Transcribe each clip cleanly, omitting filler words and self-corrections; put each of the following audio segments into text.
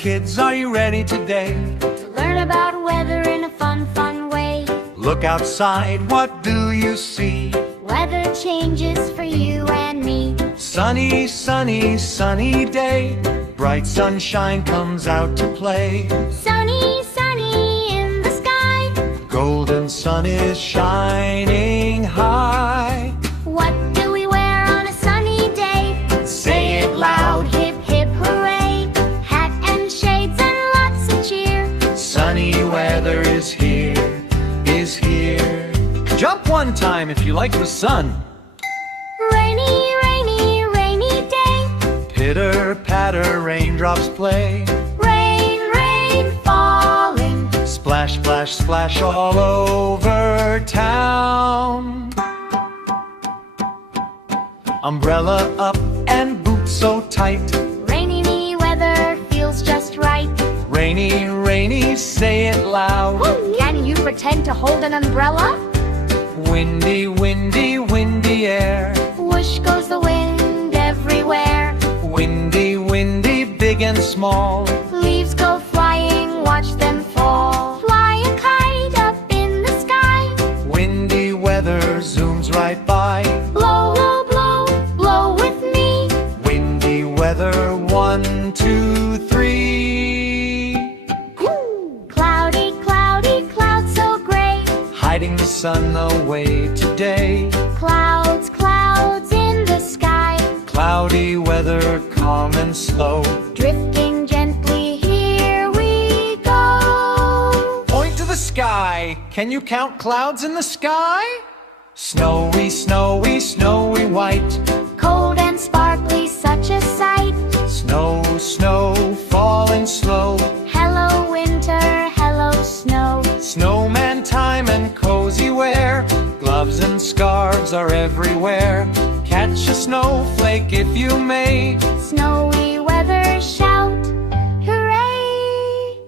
kids, are you ready today? To learn about weather in a fun, fun way. Look outside, what do you see? Weather changes for you and me. Sunny, sunny, sunny day. Bright sunshine comes out to play. Sunny, sunny in the sky. Golden sun is shining high. What do we wear on a sunny day? Say it loud. Hip, hip, hooray. Hat and shades and lots of cheer. Sunny weather is here, is here. Jump one time if you like the sun. Rainy, rainy, rainy day. Pitter patter, raindrops play. Rain, rain falling. Splash, splash, splash all over town. Umbrella up and boots so tight. Rainy weather feels just right. Rainy, rainy, say it loud. Can you pretend to hold an umbrella? Windy, windy, windy air. Whoosh goes the wind everywhere. Windy, windy, big and small. Leaves go flying, watch them fall. Fly a kite up in the sky. Windy weather zooms right by. Blow, blow, blow, blow with me. Windy weather, 1, 2, 3. Cloudy, cloudy, clouds so gray. Hiding the sun away today. Clouds, clouds in the sky. Cloudy weather, calm and slow. Drifting gently, here we go. Point to the sky. Can you count clouds in the sky? Snowy, snowy, snowy white. Cold and sparkly, such a sight. Snow, snow, falling slow. Hello winter, hello snow. Snowman time and cozy wear. Gloves and scarves are everywhere. Catch a snowflake if you may. Snowy weather, shout, hooray!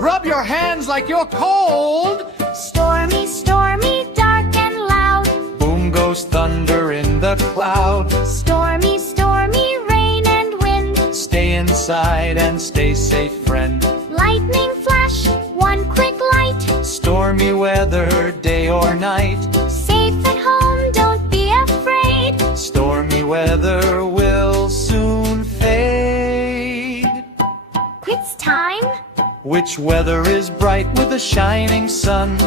Rub your hands like you're cold. Stormy, stormy, dark and loud. Boom goes thunder in the cloud. Stormy, stormy, rain and wind. Stay inside and stay safe, friend. Lightning flash, one quick light. Stormy weather, day or night. Safe at home, don't be afraid. Stormy weather will soon fade. It's time. Which weather is bright with a shining sun?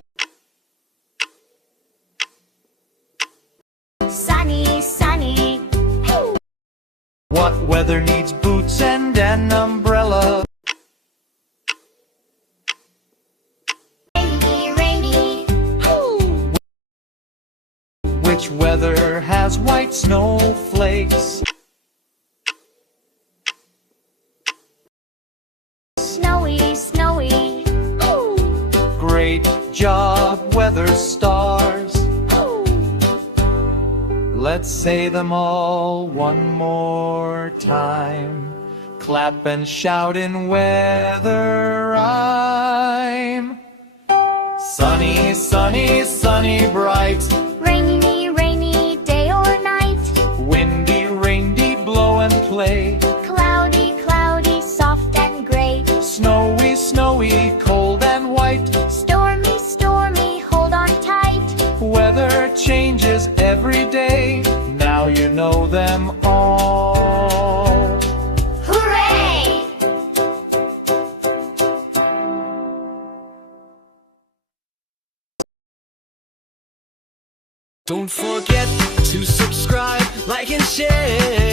Sunny, sunny. What weather needs boots and an umbrella? Rainy, rainy. Which weather has white snowflakes? Snowy, snowy. Great job, weather stars. Let's say them all one more time. Clap and shout in weather rhyme. Sunny, sunny, sunny, bright. Rainy, rainy, day or night. Windy, rainy, blow and play. Cloudy, cloudy, soft and gray. Snowy, snowy, cold and white. Stormy, stormy, hold on tight. Weather changes every day. Now you know them all. Hooray! Don't forget to subscribe, like and share.